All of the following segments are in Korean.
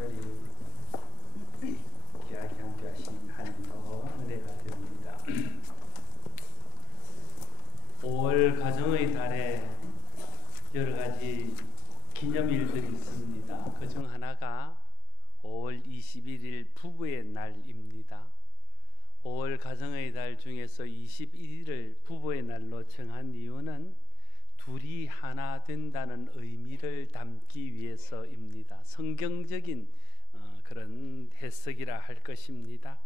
특별히 귀하게 함께하신 하나님도 은혜가 됩니다. 5월 가정의 달에 여러 가지 기념일들이 있습니다. 그중 하나가 5월 21일 부부의 날입니다. 5월 가정의 달 중에서 21일을 부부의 날로 정한 이유는 둘이 하나 된다는 의미를 담기 위해서입니다. 성경적인 그런 해석이라 할 것입니다.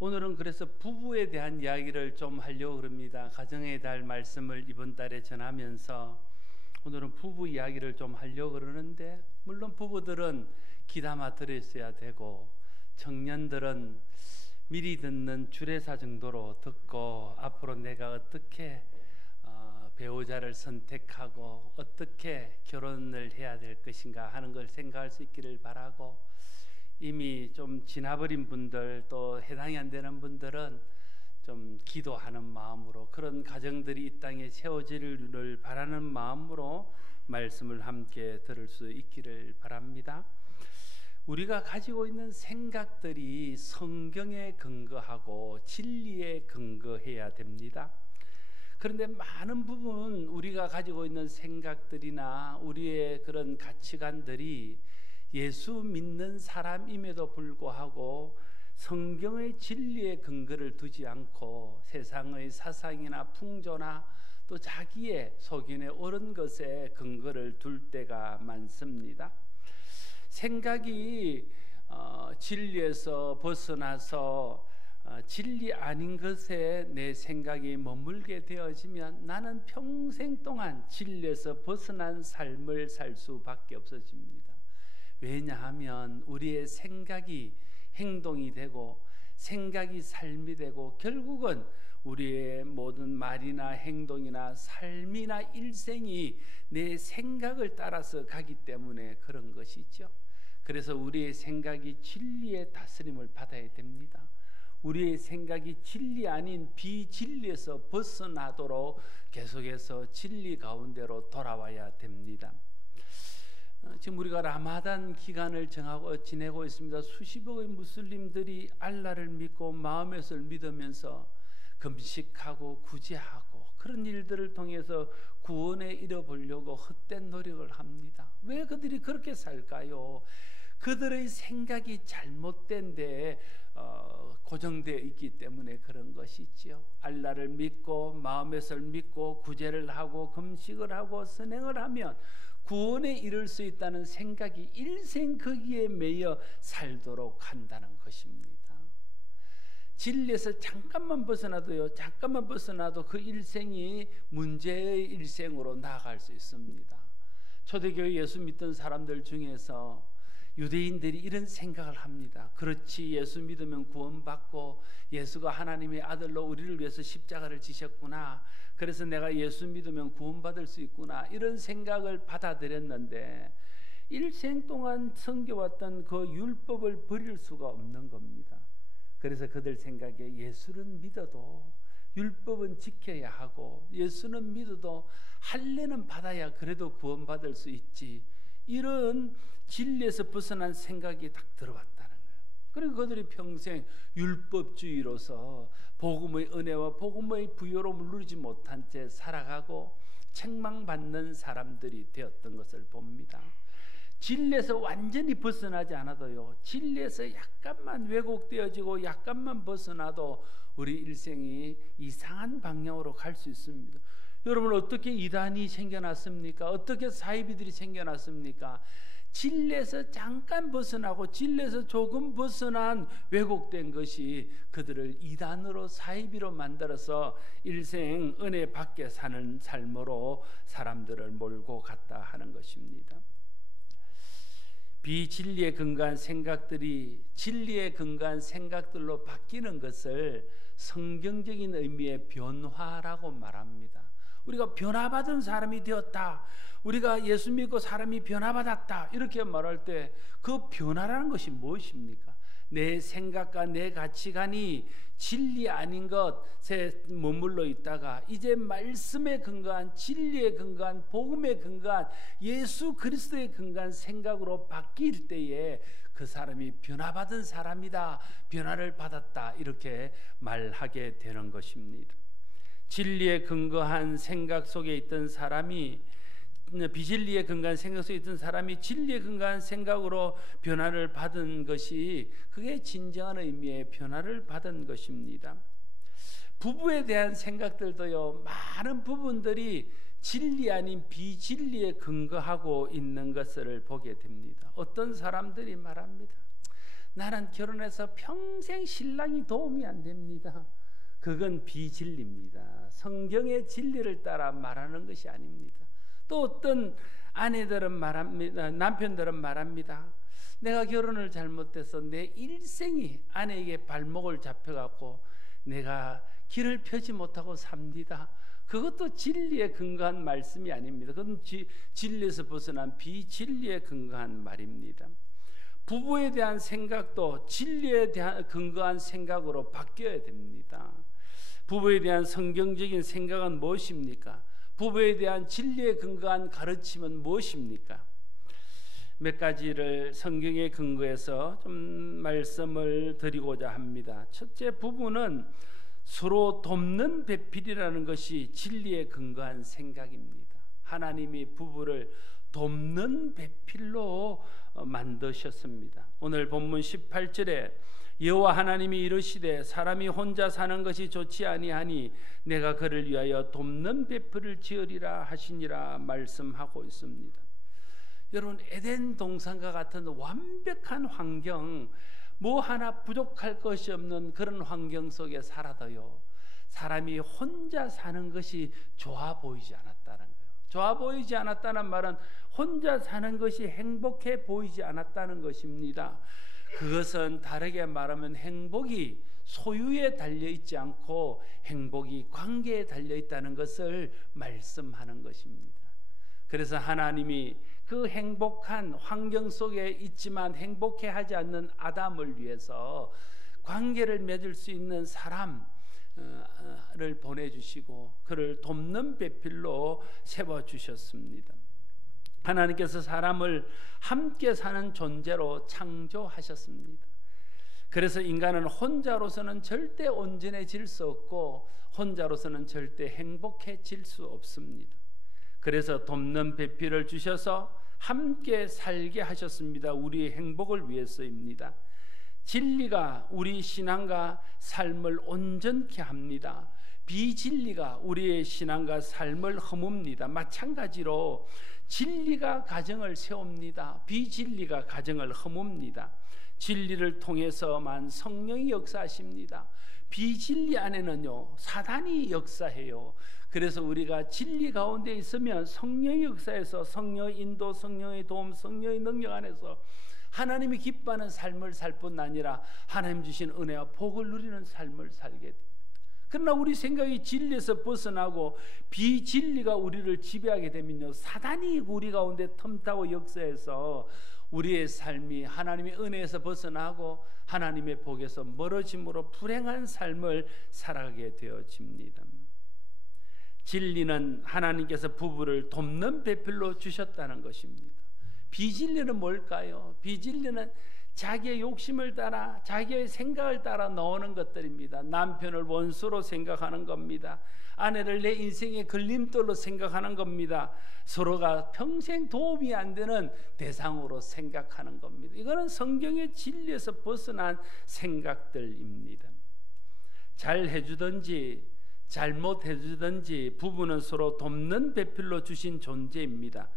오늘은 그래서 부부에 대한 이야기를 좀 하려고 합니다. 가정의 달 말씀을 이번 달에 전하면서 오늘은 부부 이야기를 좀 하려고 그러는데, 물론 부부들은 귀담아 들었어야 되고 청년들은 미리 듣는 주례사 정도로 듣고 앞으로 내가 어떻게 배우자를 선택하고 어떻게 결혼을 해야 될 것인가 하는 걸 생각할 수 있기를 바라고, 이미 좀 지나버린 분들 또 해당이 안 되는 분들은 좀 기도하는 마음으로, 그런 가정들이 이 땅에 세워지기를 바라는 마음으로 말씀을 함께 들을 수 있기를 바랍니다. 우리가 가지고 있는 생각들이 성경에 근거하고 진리에 근거해야 됩니다. 그런데 많은 부분 우리가 가지고 있는 생각들이나 우리의 그런 가치관들이 예수 믿는 사람임에도 불구하고 성경의 진리에 근거를 두지 않고 세상의 사상이나 풍조나 또 자기의 속인에 옳은 것에 근거를 둘 때가 많습니다. 생각이 진리에서 벗어나서 진리 아닌 것에 내 생각이 머물게 되어지면 나는 평생 동안 진리에서 벗어난 삶을 살 수밖에 없어집니다. 왜냐하면 우리의 생각이 행동이 되고 생각이 삶이 되고 결국은 우리의 모든 말이나 행동이나 삶이나 일생이 내 생각을 따라서 가기 때문에 그런 것이죠. 그래서 우리의 생각이 진리의 다스림을 받아야 됩니다. 우리의 생각이 진리 아닌 비진리에서 벗어나도록 계속해서 진리 가운데로 돌아와야 됩니다. 지금 우리가 라마단 기간을 정하고 지내고 있습니다. 수십억의 무슬림들이 알라를 믿고 마음에서 믿으면서 금식하고 구제하고 그런 일들을 통해서 구원에 이뤄보려고 헛된 노력을 합니다. 왜 그들이 그렇게 살까요? 그들의 생각이 잘못된 데에 고정되어 있기 때문에 그런 것이지요. 알라를 믿고 마음에서 믿고 구제를 하고 금식을 하고 선행을 하면 구원에 이를 수 있다는 생각이 일생 거기에 매여 살도록 한다는 것입니다. 진리에서 잠깐만 벗어나도 그 일생이 문제의 일생으로 나아갈 수 있습니다. 초대교회 예수 믿던 사람들 중에서 유대인들이 이런 생각을 합니다. 그렇지, 예수 믿으면 구원받고 예수가 하나님의 아들로 우리를 위해서 십자가를 지셨구나, 그래서 내가 예수 믿으면 구원받을 수 있구나, 이런 생각을 받아들였는데 일생 동안 섬겨왔던 그 율법을 버릴 수가 없는 겁니다. 그래서 그들 생각에 예수는 믿어도 율법은 지켜야 하고 예수는 믿어도 할례는 받아야 그래도 구원받을 수 있지, 이런 진리에서 벗어난 생각이 딱 들어왔다는 거예요. 그리고 그들이 평생 율법주의로서 복음의 은혜와 복음의 부여로움을 누리지 못한 채 살아가고 책망받는 사람들이 되었던 것을 봅니다. 진리에서 완전히 벗어나지 않아도요, 진리에서 약간만 왜곡되어지고 약간만 벗어나도 우리 일생이 이상한 방향으로 갈 수 있습니다. 여러분, 어떻게 이단이 생겨났습니까? 어떻게 사이비들이 생겨났습니까? 진리에서 잠깐 벗어나고 진리에서 조금 벗어난 왜곡된 것이 그들을 이단으로 사이비로 만들어서 일생 은혜 밖에 사는 삶으로 사람들을 몰고 갔다 하는 것입니다. 비진리에 근거한 생각들이 진리에 근거한 생각들로 바뀌는 것을 성경적인 의미의 변화라고 말합니다. 우리가 변화받은 사람이 되었다, 우리가 예수 믿고 사람이 변화받았다, 이렇게 말할 때 그 변화라는 것이 무엇입니까? 내 생각과 내 가치관이 진리 아닌 것에 머물러 있다가 이제 말씀에 근거한, 진리에 근거한, 복음에 근거한, 예수 그리스도에 근거한 생각으로 바뀔 때에 그 사람이 변화받은 사람이다, 변화를 받았다, 이렇게 말하게 되는 것입니다. 진리에 근거한 생각 속에 있던 사람이, 비진리에 근거한 생각 속에 있던 사람이 진리에 근거한 생각으로 변화를 받은 것이, 그게 진정한 의미의 변화를 받은 것입니다. 부부에 대한 생각들도요, 많은 부분들이 진리 아닌 비진리에 근거하고 있는 것을 보게 됩니다. 어떤 사람들이 말합니다. 나는 결혼해서 평생 신랑이 도움이 안 됩니다. 그건 비진리입니다. 성경의 진리를 따라 말하는 것이 아닙니다. 또 어떤 아내들은 말합니다. 남편들은 말합니다. 내가 결혼을 잘못해서 내 일생이 아내에게 발목을 잡혀갖고 내가 길을 펴지 못하고 삽니다. 그것도 진리에 근거한 말씀이 아닙니다. 그건 진리에서 벗어난 비진리에 근거한 말입니다. 부부에 대한 생각도 진리에 대한 근거한 생각으로 바뀌어야 됩니다. 부부에 대한 성경적인 생각은 무엇입니까? 부부에 대한 진리에 근거한 가르침은 무엇입니까? 몇 가지를 성경에 근거해서 좀 말씀을 드리고자 합니다. 첫째, 부부는 서로 돕는 배필이라는 것이 진리에 근거한 생각입니다. 하나님이 부부를 돕는 배필로 만드셨습니다. 오늘 본문 18절에 여호와 하나님이 이르시되 사람이 혼자 사는 것이 좋지 아니하니 내가 그를 위하여 돕는 배필을 지으리라 하시니라 말씀하고 있습니다. 여러분, 에덴 동산과 같은 완벽한 환경, 뭐 하나 부족할 것이 없는 그런 환경 속에 살아도요, 사람이 혼자 사는 것이 좋아 보이지 않았다는 거예요. 좋아 보이지 않았다는 말은 혼자 사는 것이 행복해 보이지 않았다는 것입니다. 그것은 다르게 말하면 행복이 소유에 달려있지 않고 행복이 관계에 달려있다는 것을 말씀하는 것입니다. 그래서 하나님이 그 행복한 환경 속에 있지만 행복해하지 않는 아담을 위해서 관계를 맺을 수 있는 사람을 보내주시고 그를 돕는 배필로 세워주셨습니다. 하나님께서 사람을 함께 사는 존재로 창조하셨습니다. 그래서 인간은 혼자로서는 절대 온전해질 수 없고 혼자로서는 절대 행복해질 수 없습니다. 그래서 돕는 배필을 주셔서 함께 살게 하셨습니다. 우리의 행복을 위해서입니다. 진리가 우리 신앙과 삶을 온전케 합니다. 비진리가 우리의 신앙과 삶을 허뭅니다. 마찬가지로 진리가 가정을 세웁니다. 비진리가 가정을 허뭅니다. 진리를 통해서만 성령이 역사하십니다. 비진리 안에는요, 사단이 역사해요. 그래서 우리가 진리 가운데 있으면 성령의 역사에서 성령의 인도, 성령의 도움, 성령의 능력 안에서 하나님이 기뻐하는 삶을 살 뿐 아니라 하나님 주신 은혜와 복을 누리는 삶을 살게 됩니다. 그러나 우리 생각이 진리에서 벗어나고 비진리가 우리를 지배하게 되면요, 사단이 우리 가운데 틈타고 역사해서 우리의 삶이 하나님의 은혜에서 벗어나고 하나님의 복에서 멀어짐으로 불행한 삶을 살아가게 되어집니다. 진리는 하나님께서 부부를 돕는 배필로 주셨다는 것입니다. 비진리는 뭘까요? 비진리는 자기의 욕심을 따라 자기의 생각을 따라 나오는 것들입니다. 남편을 원수로 생각하는 겁니다. 아내를 내 인생의 걸림돌로 생각하는 겁니다. 서로가 평생 도움이 안 되는 대상으로 생각하는 겁니다. 이거는 성경의 진리에서 벗어난 생각들입니다. 잘 해주든지 잘못해주든지 부부는 서로 돕는 배필로 주신 존재입니다.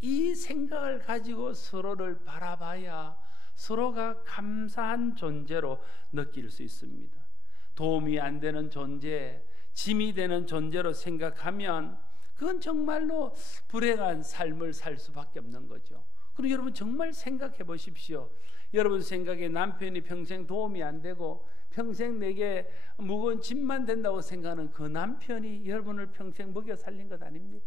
이 생각을 가지고 서로를 바라봐야 서로가 감사한 존재로 느낄 수 있습니다. 도움이 안 되는 존재, 짐이 되는 존재로 생각하면 그건 정말로 불행한 삶을 살 수밖에 없는 거죠. 그리고 여러분 정말 생각해 보십시오. 여러분 생각에 남편이 평생 도움이 안 되고 평생 내게 무거운 짐만 된다고 생각하는 그 남편이 여러분을 평생 먹여 살린 것 아닙니까?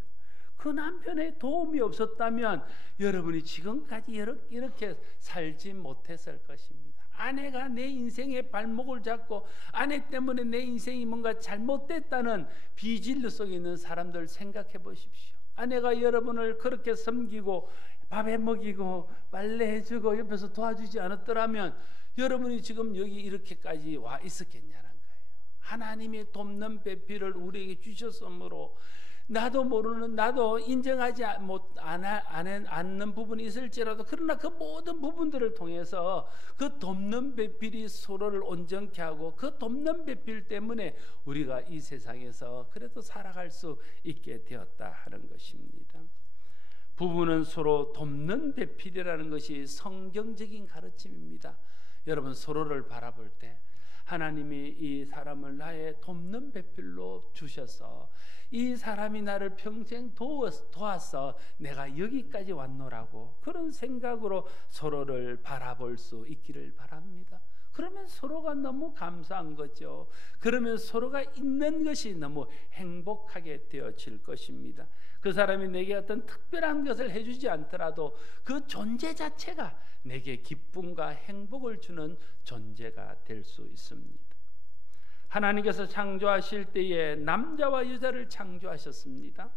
그 남편의 도움이 없었다면 여러분이 지금까지 이렇게 살지 못했을 것입니다. 아내가 내 인생의 발목을 잡고 아내 때문에 내 인생이 뭔가 잘못됐다는 비진리 속에 있는 사람들 생각해 보십시오. 아내가 여러분을 그렇게 섬기고 밥해 먹이고 빨래해주고 옆에서 도와주지 않았더라면 여러분이 지금 여기 이렇게까지 와 있었겠냐는 거예요. 하나님의 돕는 배필을 우리에게 주셨으므로 나도 모르는, 나도 인정하지 않는 부분이 있을지라도 그러나 그 모든 부분들을 통해서 그 돕는 배필이 서로를 온전케 하고 그 돕는 배필 때문에 우리가 이 세상에서 그래도 살아갈 수 있게 되었다 하는 것입니다. 부부는 서로 돕는 배필이라는 것이 성경적인 가르침입니다. 여러분, 서로를 바라볼 때 하나님이 이 사람을 나의 돕는 배필로 주셔서 이 사람이 나를 평생 도와서 내가 여기까지 왔노라고 그런 생각으로 서로를 바라볼 수 있기를 바랍니다. 그러면 서로가 너무 감사한 거죠. 그러면 서로가 있는 것이 너무 행복하게 되어질 것입니다. 그 사람이 내게 어떤 특별한 것을 해주지 않더라도 그 존재 자체가 내게 기쁨과 행복을 주는 존재가 될 수 있습니다. 하나님께서 창조하실 때에 남자와 여자를 창조하셨습니다.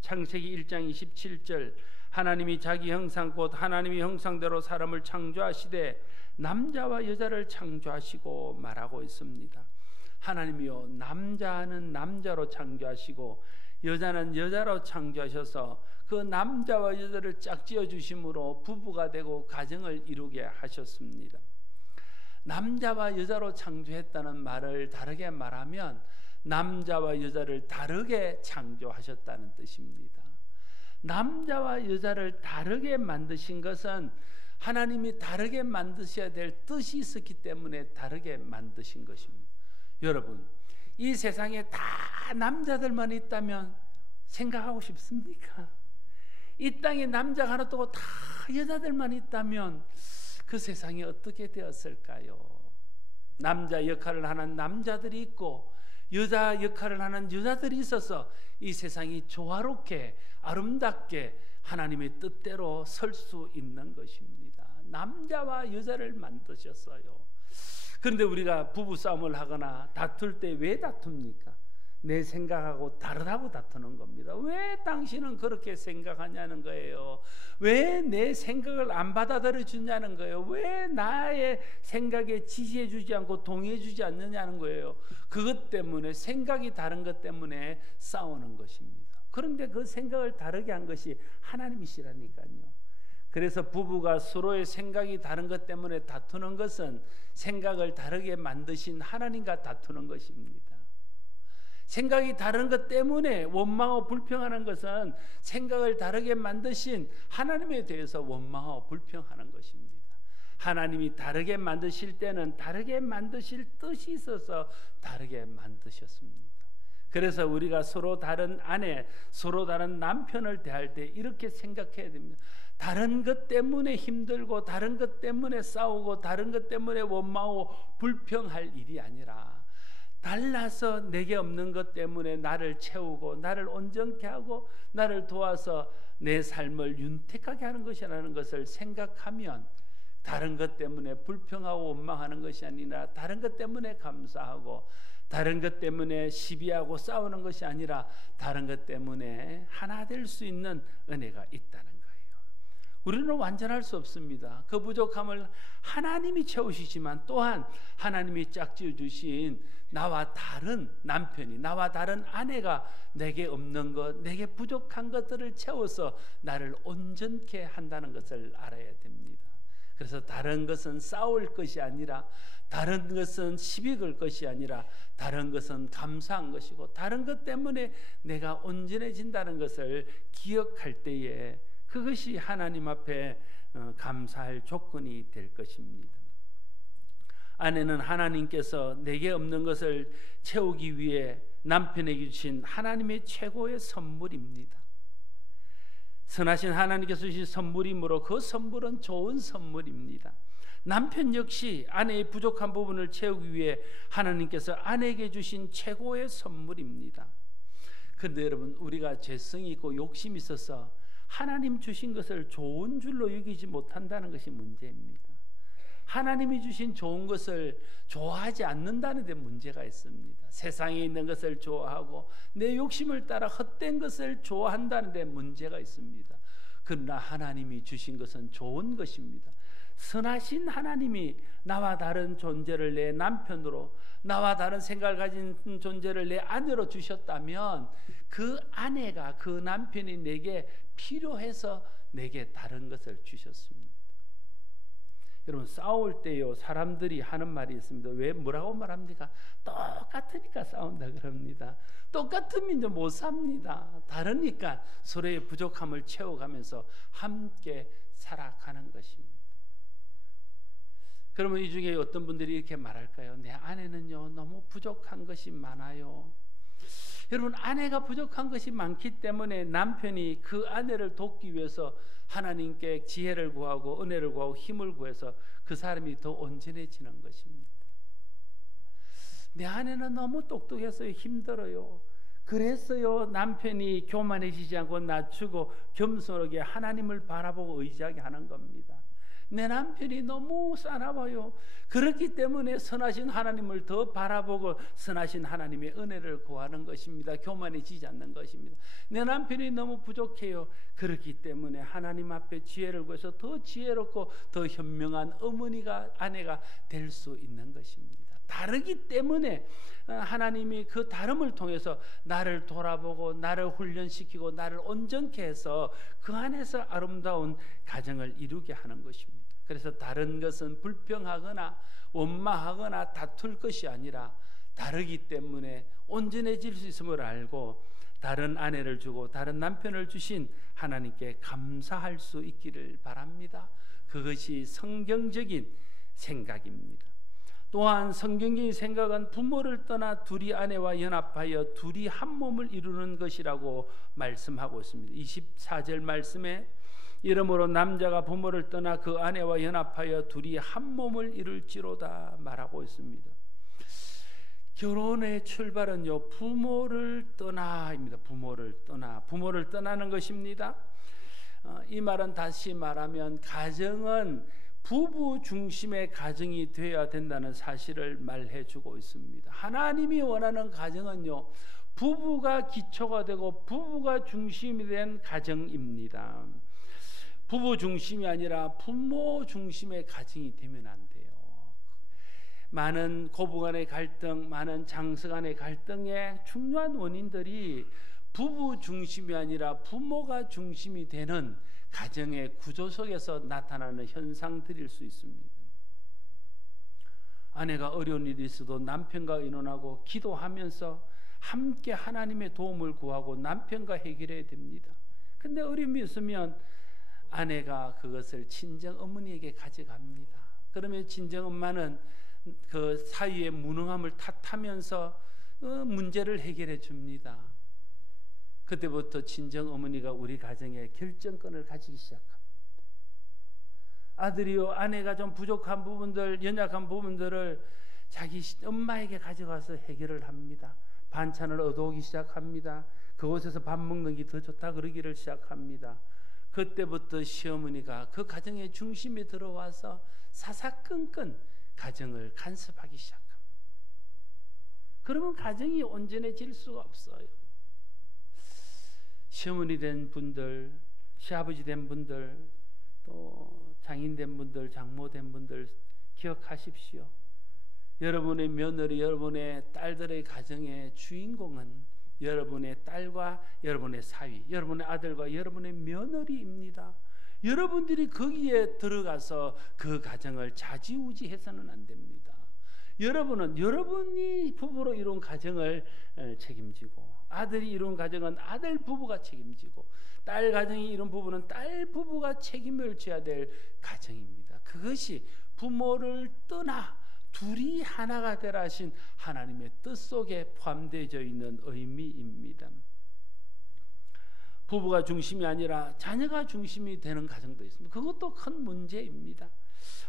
창세기 1장 27절 하나님이 자기 형상 곧 하나님의 형상대로 사람을 창조하시되 남자와 여자를 창조하시고 말하고 있습니다. 하나님이요, 남자는 남자로 창조하시고 여자는 여자로 창조하셔서 그 남자와 여자를 짝지어 주심으로 부부가 되고 가정을 이루게 하셨습니다. 남자와 여자로 창조했다는 말을 다르게 말하면 남자와 여자를 다르게 창조하셨다는 뜻입니다. 남자와 여자를 다르게 만드신 것은 하나님이 다르게 만드셔야 될 뜻이 있었기 때문에 다르게 만드신 것입니다. 여러분, 이 세상에 다 남자들만 있다면 생각하고 싶습니까? 이 땅에 남자가 하나 뜨고 다 여자들만 있다면 그 세상이 어떻게 되었을까요? 남자 역할을 하는 남자들이 있고 여자 역할을 하는 여자들이 있어서 이 세상이 조화롭게 아름답게 하나님의 뜻대로 설 수 있는 것입니다. 남자와 여자를 만드셨어요. 그런데 우리가 부부싸움을 하거나 다툴 때 왜 다툽니까? 내 생각하고 다르다고 다투는 겁니다. 왜 당신은 그렇게 생각하냐는 거예요. 왜 내 생각을 안 받아들여 주냐는 거예요. 왜 나의 생각에 지지해 주지 않고 동의해 주지 않느냐는 거예요. 그것 때문에, 생각이 다른 것 때문에 싸우는 것입니다. 그런데 그 생각을 다르게 한 것이 하나님이시라니까요. 그래서 부부가 서로의 생각이 다른 것 때문에 다투는 것은 생각을 다르게 만드신 하나님과 다투는 것입니다. 생각이 다른 것 때문에 원망하고 불평하는 것은 생각을 다르게 만드신 하나님에 대해서 원망하고 불평하는 것입니다. 하나님이 다르게 만드실 때는 다르게 만드실 뜻이 있어서 다르게 만드셨습니다. 그래서 우리가 서로 다른 아내, 서로 다른 남편을 대할 때 이렇게 생각해야 됩니다. 다른 것 때문에 힘들고 다른 것 때문에 싸우고 다른 것 때문에 원망하고 불평할 일이 아니라 달라서 내게 없는 것 때문에 나를 채우고 나를 온전케 하고 나를 도와서 내 삶을 윤택하게 하는 것이라는 것을 생각하면 다른 것 때문에 불평하고 원망하는 것이 아니라 다른 것 때문에 감사하고 다른 것 때문에 시비하고 싸우는 것이 아니라 다른 것 때문에 하나 될 수 있는 은혜가 있다는 거예요. 우리는 완전할 수 없습니다. 그 부족함을 하나님이 채우시지만 또한 하나님이 짝지어 주신 나와 다른 남편이, 나와 다른 아내가 내게 없는 것, 내게 부족한 것들을 채워서 나를 온전케 한다는 것을 알아야 됩니다. 그래서 다른 것은 싸울 것이 아니라, 다른 것은 시비 걸 것이 아니라, 다른 것은 감사한 것이고, 다른 것 때문에 내가 온전해진다는 것을 기억할 때에 그것이 하나님 앞에 감사할 조건이 될 것입니다. 아내는 하나님께서 내게 없는 것을 채우기 위해 남편에게 주신 하나님의 최고의 선물입니다. 선하신 하나님께서 주신 선물이므로 그 선물은 좋은 선물입니다. 남편 역시 아내의 부족한 부분을 채우기 위해 하나님께서 아내에게 주신 최고의 선물입니다. 그런데 여러분, 우리가 죄성이 있고 욕심이 있어서 하나님 주신 것을 좋은 줄로 여기지 못한다는 것이 문제입니다. 하나님이 주신 좋은 것을 좋아하지 않는다는 데 문제가 있습니다. 세상에 있는 것을 좋아하고 내 욕심을 따라 헛된 것을 좋아한다는 데 문제가 있습니다. 그러나 하나님이 주신 것은 좋은 것입니다. 선하신 하나님이 나와 다른 존재를 내 남편으로, 나와 다른 생각을 가진 존재를 내 아내로 주셨다면 그 아내가, 그 남편이 내게 필요해서 내게 다른 것을 주셨습니다. 여러분, 싸울 때요 사람들이 하는 말이 있습니다. 왜 뭐라고 말합니까? 똑같으니까 싸운다 그럽니다. 똑같으면 이제 못 삽니다. 다르니까 서로의 부족함을 채워가면서 함께 살아가는 것입니다. 그러면 이 중에 어떤 분들이 이렇게 말할까요? 내 아내는요 너무 부족한 것이 많아요. 여러분, 아내가 부족한 것이 많기 때문에 남편이 그 아내를 돕기 위해서 하나님께 지혜를 구하고 은혜를 구하고 힘을 구해서 그 사람이 더 온전해지는 것입니다. 내 아내는 너무 똑똑해서 힘들어요. 그래서요 남편이 교만해지지 않고 낮추고 겸손하게 하나님을 바라보고 의지하게 하는 겁니다. 내 남편이 너무 싸나워요. 그렇기 때문에 선하신 하나님을 더 바라보고 선하신 하나님의 은혜를 구하는 것입니다. 교만해지지 않는 것입니다. 내 남편이 너무 부족해요. 그렇기 때문에 하나님 앞에 지혜를 구해서 더 지혜롭고 더 현명한 어머니가, 아내가 될 수 있는 것입니다. 다르기 때문에 하나님이 그 다름을 통해서 나를 돌아보고 나를 훈련시키고 나를 온전케 해서 그 안에서 아름다운 가정을 이루게 하는 것입니다. 그래서 다른 것은 불평하거나 원망하거나 다툴 것이 아니라 다르기 때문에 온전해질 수 있음을 알고 다른 아내를 주고 다른 남편을 주신 하나님께 감사할 수 있기를 바랍니다. 그것이 성경적인 생각입니다. 또한 성경적인 생각은 부모를 떠나 둘이 아내와 연합하여 둘이 한 몸을 이루는 것이라고 말씀하고 있습니다. 24절 말씀에 이러므로 남자가 부모를 떠나 그 아내와 연합하여 둘이 한 몸을 이룰지로다 말하고 있습니다. 결혼의 출발은요 부모를 떠나입니다. 부모를 떠나는 것입니다. 이 말은 다시 말하면 가정은 부부 중심의 가정이 되어야 된다는 사실을 말해주고 있습니다. 하나님이 원하는 가정은요 부부가 기초가 되고 부부가 중심이 된 가정입니다. 부부 중심이 아니라 부모 중심의 가정이 되면 안 돼요. 많은 고부간의 갈등, 많은 장서간의 갈등의 중요한 원인들이 부부 중심이 아니라 부모가 중심이 되는 가정의 구조 속에서 나타나는 현상들일 수 있습니다. 아내가 어려운 일이 있어도 남편과 의논하고 기도하면서 함께 하나님의 도움을 구하고 남편과 해결해야 됩니다. 근데 어려움이 있으면 아내가 그것을 친정 어머니에게 가져갑니다. 그러면 친정 엄마는 그 사위의 무능함을 탓하면서 문제를 해결해 줍니다. 그때부터 친정 어머니가 우리 가정의 결정권을 가지기 시작합니다. 아들이요 아내가 좀 부족한 부분들, 연약한 부분들을 자기 엄마에게 가져가서 해결을 합니다. 반찬을 얻어오기 시작합니다. 그곳에서 밥 먹는 게 더 좋다 그러기를 시작합니다. 그때부터 시어머니가 그 가정의 중심에 들어와서 사사건건 가정을 간섭하기 시작합니다. 그러면 가정이 온전해질 수가 없어요. 시어머니 된 분들, 시아버지 된 분들, 또 장인 된 분들, 장모 된 분들 기억하십시오. 여러분의 며느리, 여러분의 딸들의 가정의 주인공은 여러분의 딸과 여러분의 사위, 여러분의 아들과 여러분의 며느리입니다. 여러분들이 거기에 들어가서 그 가정을 좌지우지해서는 안 됩니다. 여러분은 여러분이 부부로 이룬 가정을 책임지고, 아들이 이룬 가정은 아들 부부가 책임지고, 딸 가정이 이룬 부부는 딸 부부가 책임을 져야 될 가정입니다. 그것이 부모를 떠나 둘이 하나가 되라 하신 하나님의 뜻 속에 포함되어 있는 의미입니다. 부부가 중심이 아니라 자녀가 중심이 되는 가정도 있습니다. 그것도 큰 문제입니다.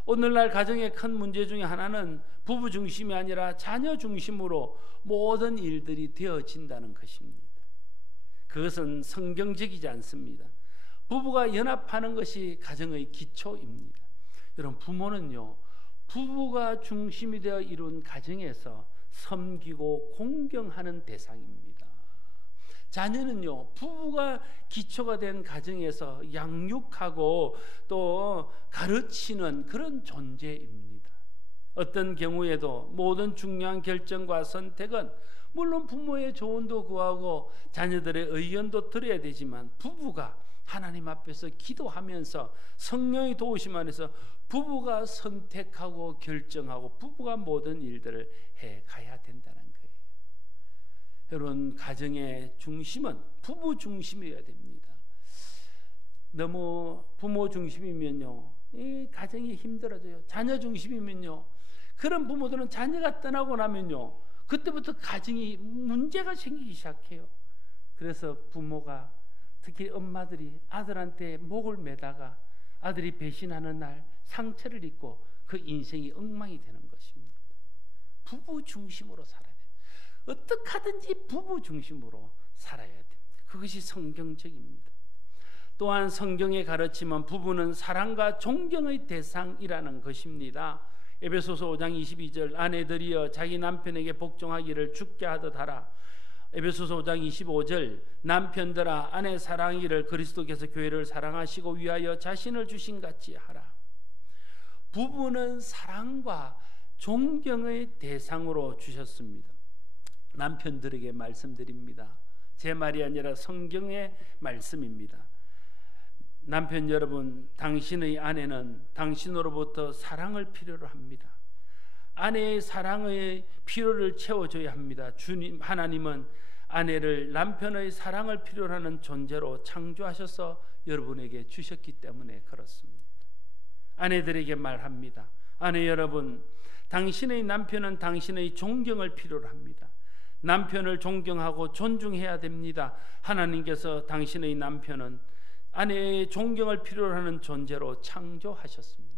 오늘날 가정의 큰 문제 중에 하나는 부부 중심이 아니라 자녀 중심으로 모든 일들이 되어진다는 것입니다. 그것은 성경적이지 않습니다. 부부가 연합하는 것이 가정의 기초입니다. 여러분, 부모는요 부부가 중심이 되어 이룬 가정에서 섬기고 공경하는 대상입니다. 자녀는요, 부부가 기초가 된 가정에서 양육하고 또 가르치는 그런 존재입니다. 어떤 경우에도 모든 중요한 결정과 선택은 물론 부모의 조언도 구하고 자녀들의 의견도 들어야 되지만 부부가 하나님 앞에서 기도하면서 성령의 도우심 안에서 부부가 선택하고 결정하고 부부가 모든 일들을 해 가야 된다는 거예요. 여러분, 가정의 중심은 부부 중심이어야 됩니다. 너무 부모 중심이면요, 이 가정이 힘들어져요. 자녀 중심이면요, 그런 부모들은 자녀가 떠나고 나면요, 그때부터 가정이 문제가 생기기 시작해요. 그래서 부모가, 특히 엄마들이 아들한테 목을 매다가 아들이 배신하는 날 상처를 입고 그 인생이 엉망이 되는 것입니다. 부부 중심으로 살아야 돼요. 어떻게 하든지 부부 중심으로 살아야 됩니다. 그것이 성경적입니다. 또한 성경의 가르침은 부부는 사랑과 존경의 대상이라는 것입니다. 에베소서 5장 22절 아내들이여 자기 남편에게 복종하기를 주께 하듯 하라. 에베소서 5장 25절 남편들아 아내 사랑하기를 그리스도께서 교회를 사랑하시고 위하여 자신을 주신 같이 하라. 부부는 사랑과 존경의 대상으로 주셨습니다. 남편들에게 말씀드립니다. 제 말이 아니라 성경의 말씀입니다. 남편 여러분, 당신의 아내는 당신으로부터 사랑을 필요로 합니다. 아내의 사랑의 필요를 채워줘야 합니다. 주님 하나님은 아내를 남편의 사랑을 필요로 하는 존재로 창조하셔서 여러분에게 주셨기 때문에 그렇습니다. 아내들에게 말합니다. 아내 여러분, 당신의 남편은 당신의 존경을 필요로 합니다. 남편을 존경하고 존중해야 됩니다. 하나님께서 당신의 남편은 아내의 존경을 필요로 하는 존재로 창조하셨습니다.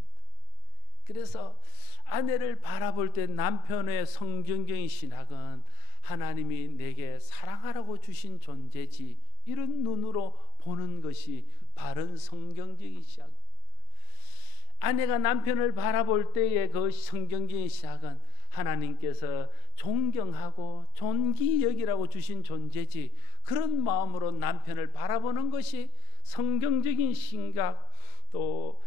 그래서 아내를 바라볼 때 남편의 성경적인 신학은 하나님이 내게 사랑하라고 주신 존재지, 이런 눈으로 보는 것이 바른 성경적인 시각. 아내가 남편을 바라볼 때의 그 성경적인 시각은 하나님께서 존경하고 존귀 여기라고 주신 존재지, 그런 마음으로 남편을 바라보는 것이 성경적인 신각, 또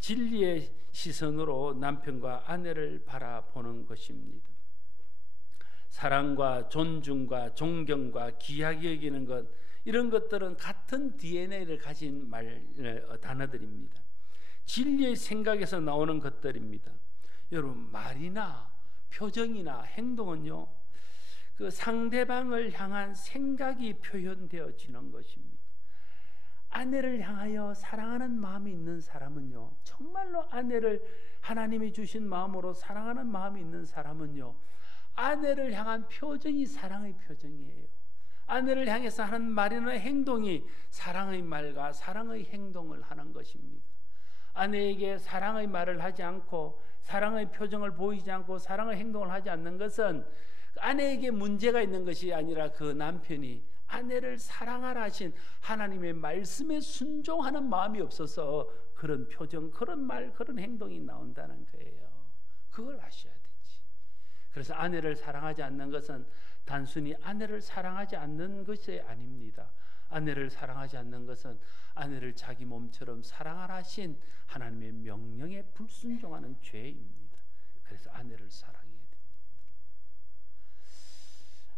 진리의 시선으로 남편과 아내를 바라보는 것입니다. 사랑과 존중과 존경과 귀하게 여기는 것, 이런 것들은 같은 DNA를 가진 단어들입니다. 진리의 생각에서 나오는 것들입니다. 여러분, 말이나 표정이나 행동은요, 그 상대방을 향한 생각이 표현되어지는 것입니다. 아내를 향하여 사랑하는 마음이 있는 사람은요, 정말로 아내를 하나님이 주신 마음으로 사랑하는 마음이 있는 사람은요, 아내를 향한 표정이 사랑의 표정이에요. 아내를 향해서 하는 말이나 행동이 사랑의 말과 사랑의 행동을 하는 것입니다. 아내에게 사랑의 말을 하지 않고 사랑의 표정을 보이지 않고 사랑의 행동을 하지 않는 것은 아내에게 문제가 있는 것이 아니라 그 남편이 아내를 사랑하라 하신 하나님의 말씀에 순종하는 마음이 없어서 그런 표정, 그런 말, 그런 행동이 나온다는 거예요. 그걸 아셔야 되지. 그래서 아내를 사랑하지 않는 것은 단순히 아내를 사랑하지 않는 것이 아닙니다. 아내를 사랑하지 않는 것은 아내를 자기 몸처럼 사랑하라 하신 하나님의 명령에 불순종하는 죄입니다. 그래서 아내를 사랑해야 됩니다.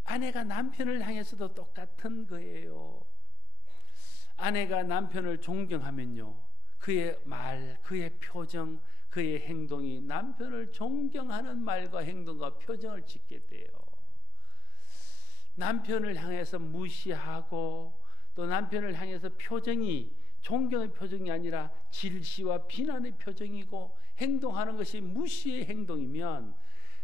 아내가 남편을 향해서도 똑같은 거예요. 아내가 남편을 존경하면요, 그의 말, 그의 표정, 그의 행동이 남편을 존경하는 말과 행동과 표정을 짓게 돼요. 남편을 향해서 무시하고 또 남편을 향해서 표정이 존경의 표정이 아니라 질시와 비난의 표정이고 행동하는 것이 무시의 행동이면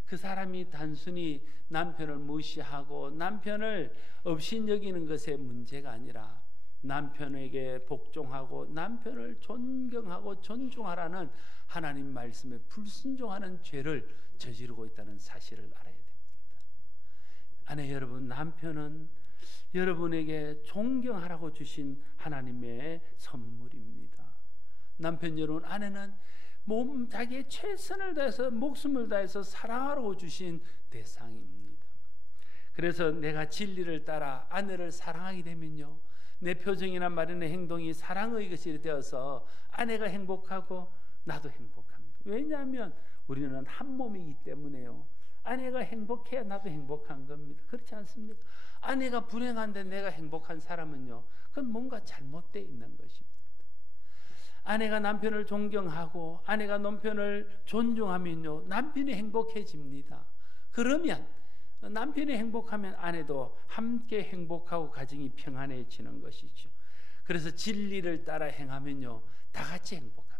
그 사람이 단순히 남편을 무시하고 남편을 업신여기는 것의 문제가 아니라 남편에게 복종하고 남편을 존경하고 존중하라는 하나님 말씀에 불순종하는 죄를 저지르고 있다는 사실을 알아야 됩니다. 아내 여러분, 남편은 여러분에게 존경하라고 주신 하나님의 선물입니다. 남편 여러분, 아내는 자기의 최선을 다해서 목숨을 다해서 사랑하러 주신 대상입니다. 그래서 내가 진리를 따라 아내를 사랑하게 되면요, 내 표정이나 말이나 행동이 사랑의 것이 되어서 아내가 행복하고 나도 행복합니다. 왜냐하면 우리는 한 몸이기 때문에요. 아내가 행복해야 나도 행복한 겁니다. 그렇지 않습니까? 아내가 불행한데 내가 행복한 사람은요, 그건 뭔가 잘못되어 있는 것입니다. 아내가 남편을 존경하고 아내가 남편을 존중하면요, 남편이 행복해집니다. 그러면 남편이 행복하면 아내도 함께 행복하고 가정이 평안해지는 것이죠. 그래서 진리를 따라 행하면요, 다 같이 행복합니다.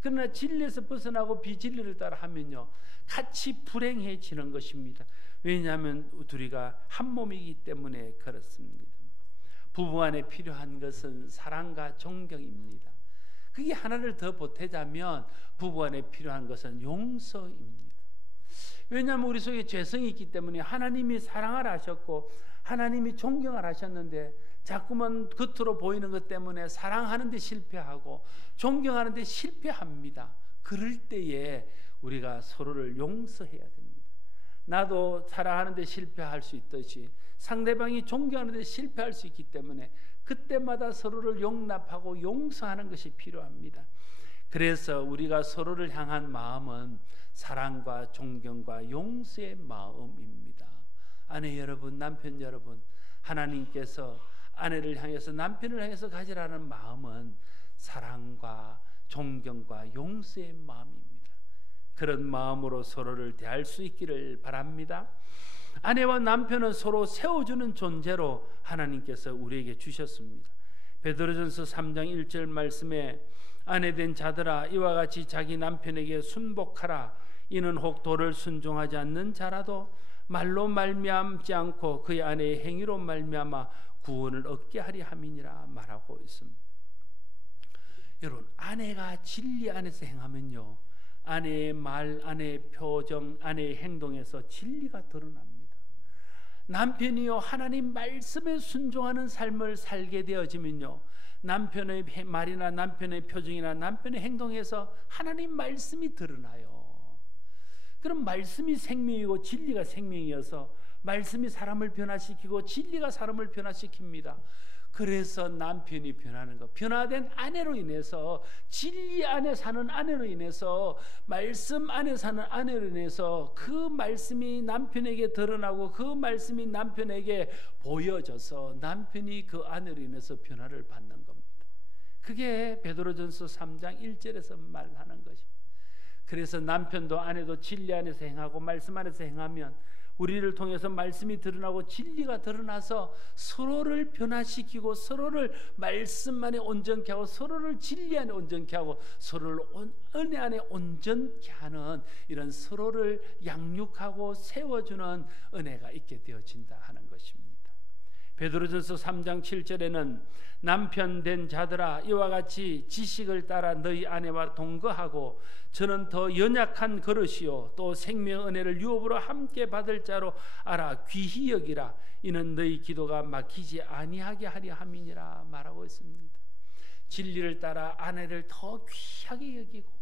그러나 진리에서 벗어나고 비진리를 따라 하면요, 같이 불행해지는 것입니다. 왜냐하면 둘이가 한 몸이기 때문에 그렇습니다. 부부간에 필요한 것은 사랑과 존경입니다. 그게 하나를 더 보태자면 부부간에 필요한 것은 용서입니다. 왜냐하면 우리 속에 죄성이 있기 때문에 하나님이 사랑하라 하셨고 하나님이 존경하라 하셨는데 자꾸만 겉으로 보이는 것 때문에 사랑하는 데 실패하고 존경하는 데 실패합니다. 그럴 때에 우리가 서로를 용서해야 됩니다. 나도 사랑하는 데 실패할 수 있듯이 상대방이 존경하는 데 실패할 수 있기 때문에 그때마다 서로를 용납하고 용서하는 것이 필요합니다. 그래서 우리가 서로를 향한 마음은 사랑과 존경과 용서의 마음입니다. 아내 여러분, 남편 여러분, 하나님께서 아내를 향해서 남편을 향해서 가지라는 마음은 사랑과 존경과 용서의 마음입니다. 그런 마음으로 서로를 대할 수 있기를 바랍니다. 아내와 남편은 서로 세워주는 존재로 하나님께서 우리에게 주셨습니다. 베드로전서 3장 1절 말씀에 아내된 자들아 이와 같이 자기 남편에게 순복하라. 이는 혹 도를 순종하지 않는 자라도 말로 말미암지 않고 그의 아내의 행위로 말미암아 구원을 얻게 하리 함이니라 말하고 있습니다. 여러분, 아내가 진리 안에서 행하면요, 아내의 말, 아내의 표정, 아내의 행동에서 진리가 드러납니다. 남편이요 하나님 말씀에 순종하는 삶을 살게 되어지면요, 남편의 말이나 남편의 표정이나 남편의 행동에서 하나님 말씀이 드러나요. 그럼 말씀이 생명이고 진리가 생명이어서 말씀이 사람을 변화시키고 진리가 사람을 변화시킵니다. 그래서 남편이 변하는 것, 변화된 아내로 인해서, 진리 안에 사는 아내로 인해서, 말씀 안에 사는 아내로 인해서 그 말씀이 남편에게 드러나고 그 말씀이 남편에게 보여져서 남편이 그 아내로 인해서 변화를 받는 겁니다. 그게 베드로전서 3장 1절에서 말하는 것입니다. 그래서 남편도 아내도 진리 안에서 행하고 말씀 안에서 행하면 우리를 통해서 말씀이 드러나고 진리가 드러나서 서로를 변화시키고 서로를 말씀 안에 온전케 하고 서로를 진리 안에 온전케 하고 서로를 은혜 안에 온전케 하는 이런 서로를 양육하고 세워주는 은혜가 있게 되어진다 하는 것입니다. 베드로전서 3장 7절에는 남편 된 자들아 이와 같이 지식을 따라 너희 아내와 동거하고 저는 더 연약한 그릇이요 또 생명 은혜를 유업으로 함께 받을 자로 알아 귀히 여기라. 이는 너희 기도가 막히지 아니하게 하려 함이니라 말하고 있습니다. 진리를 따라 아내를 더 귀하게 여기고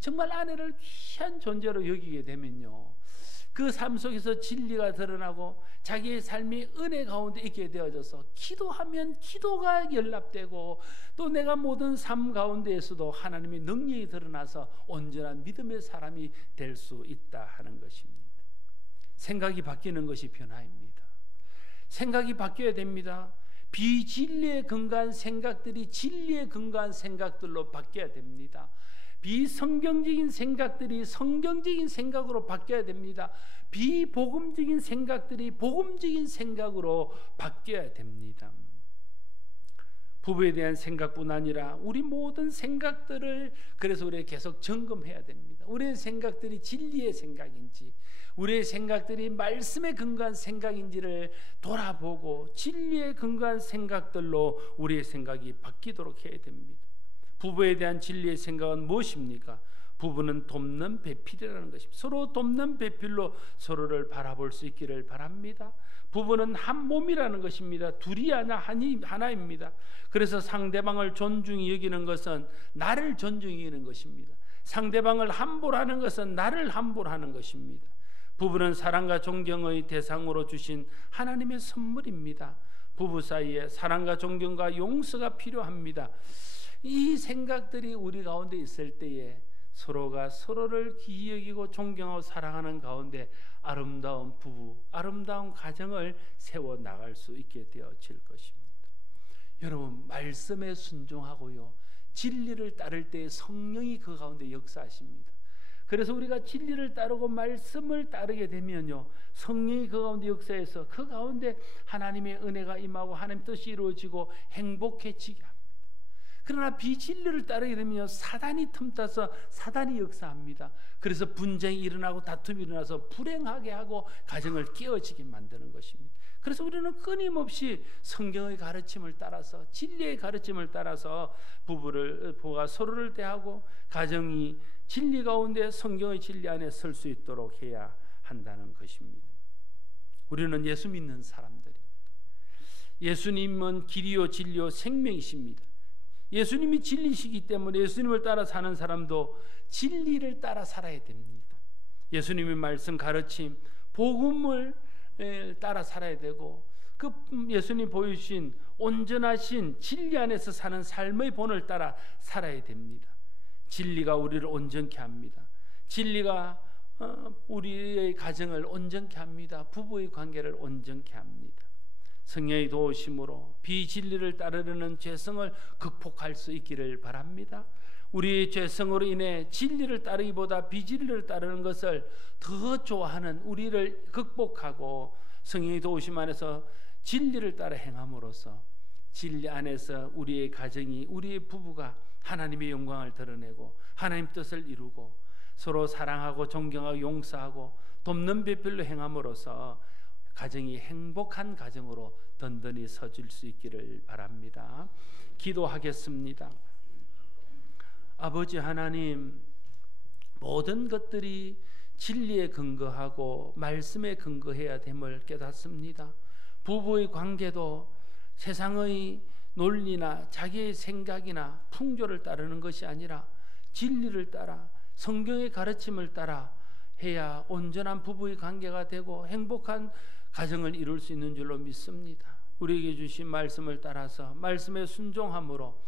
정말 아내를 귀한 존재로 여기게 되면요, 그 삶 속에서 진리가 드러나고 자기의 삶이 은혜 가운데 있게 되어져서 기도하면 기도가 연락되고 또 내가 모든 삶 가운데에서도 하나님의 능력이 드러나서 온전한 믿음의 사람이 될 수 있다 하는 것입니다. 생각이 바뀌는 것이 변화입니다. 생각이 바뀌어야 됩니다. 비진리에 근거한 생각들이 진리에 근거한 생각들로 바뀌어야 됩니다. 비성경적인 생각들이 성경적인 생각으로 바뀌어야 됩니다. 비복음적인 생각들이 복음적인 생각으로 바뀌어야 됩니다. 부부에 대한 생각뿐 아니라 우리 모든 생각들을 그래서 우리가 계속 점검해야 됩니다. 우리의 생각들이 진리의 생각인지 우리의 생각들이 말씀에 근거한 생각인지를 돌아보고 진리에 근거한 생각들로 우리의 생각이 바뀌도록 해야 됩니다. 부부에 대한 진리의 생각은 무엇입니까? 부부는 돕는 배필이라는 것입니다. 서로 돕는 배필로 서로를 바라볼 수 있기를 바랍니다. 부부는 한 몸이라는 것입니다. 둘이 아니라 하나입니다. 그래서 상대방을 존중히 여기는 것은 나를 존중히 여기는 것입니다. 상대방을 함부로 하는 것은 나를 함부로 하는 것입니다. 부부는 사랑과 존경의 대상으로 주신 하나님의 선물입니다. 부부 사이에 사랑과 존경과 용서가 필요합니다. 이 생각들이 우리 가운데 있을 때에 서로가 서로를 귀히 여기고 존경하고 사랑하는 가운데 아름다운 부부, 아름다운 가정을 세워 나갈 수 있게 되어질 것입니다. 여러분, 말씀에 순종하고요, 진리를 따를 때 성령이 그 가운데 역사하십니다. 그래서 우리가 진리를 따르고 말씀을 따르게 되면요, 성령이 그 가운데 역사해서 그 가운데 하나님의 은혜가 임하고 하나님 뜻이 이루어지고 행복해지게 합니다. 그러나 비진리를 따르게 되면 사단이 틈타서 사단이 역사합니다. 그래서 분쟁이 일어나고 다툼이 일어나서 불행하게 하고 가정을 깨어지게 만드는 것입니다. 그래서 우리는 끊임없이 성경의 가르침을 따라서, 진리의 가르침을 따라서 부부가 서로를 대하고 가정이 진리 가운데 성경의 진리 안에 설 수 있도록 해야 한다는 것입니다. 우리는 예수 믿는 사람들입니다. 예수님은 길이요 진리요 생명이십니다. 예수님이 진리시기 때문에 예수님을 따라 사는 사람도 진리를 따라 살아야 됩니다. 예수님의 말씀, 가르침, 복음을 따라 살아야 되고, 그 예수님 보여주신 온전하신 진리 안에서 사는 삶의 본을 따라 살아야 됩니다. 진리가 우리를 온전케 합니다. 진리가 우리의 가정을 온전케 합니다. 부부의 관계를 온전케 합니다. 성령의 도우심으로 비진리를 따르려는 죄성을 극복할 수 있기를 바랍니다. 우리의 죄성으로 인해 진리를 따르기보다 비진리를 따르는 것을 더 좋아하는 우리를 극복하고 성령의 도우심 안에서 진리를 따라 행함으로써 진리 안에서 우리의 가정이, 우리의 부부가 하나님의 영광을 드러내고 하나님 뜻을 이루고 서로 사랑하고 존경하고 용서하고 돕는 배필로 행함으로써 가정이 행복한 가정으로 든든히 서질 수 있기를 바랍니다. 기도하겠습니다. 아버지 하나님, 모든 것들이 진리에 근거하고 말씀에 근거해야 됨을 깨닫습니다. 부부의 관계도 세상의 논리나 자기의 생각이나 풍조를 따르는 것이 아니라 진리를 따라 성경의 가르침을 따라 해야 온전한 부부의 관계가 되고 행복한 가정을 이룰 수 있는 줄로 믿습니다. 우리에게 주신 말씀을 따라서 말씀에 순종함으로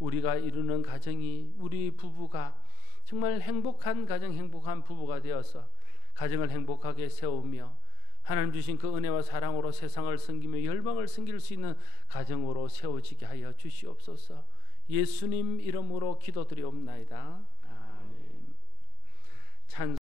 우리가 이루는 가정이, 우리 부부가 정말 행복한 가정, 행복한 부부가 되어서 가정을 행복하게 세우며 하나님 주신 그 은혜와 사랑으로 세상을 섬기며 열방을 섬길 수 있는 가정으로 세워지게 하여 주시옵소서. 예수님 이름으로 기도드리옵나이다. 아멘. 찬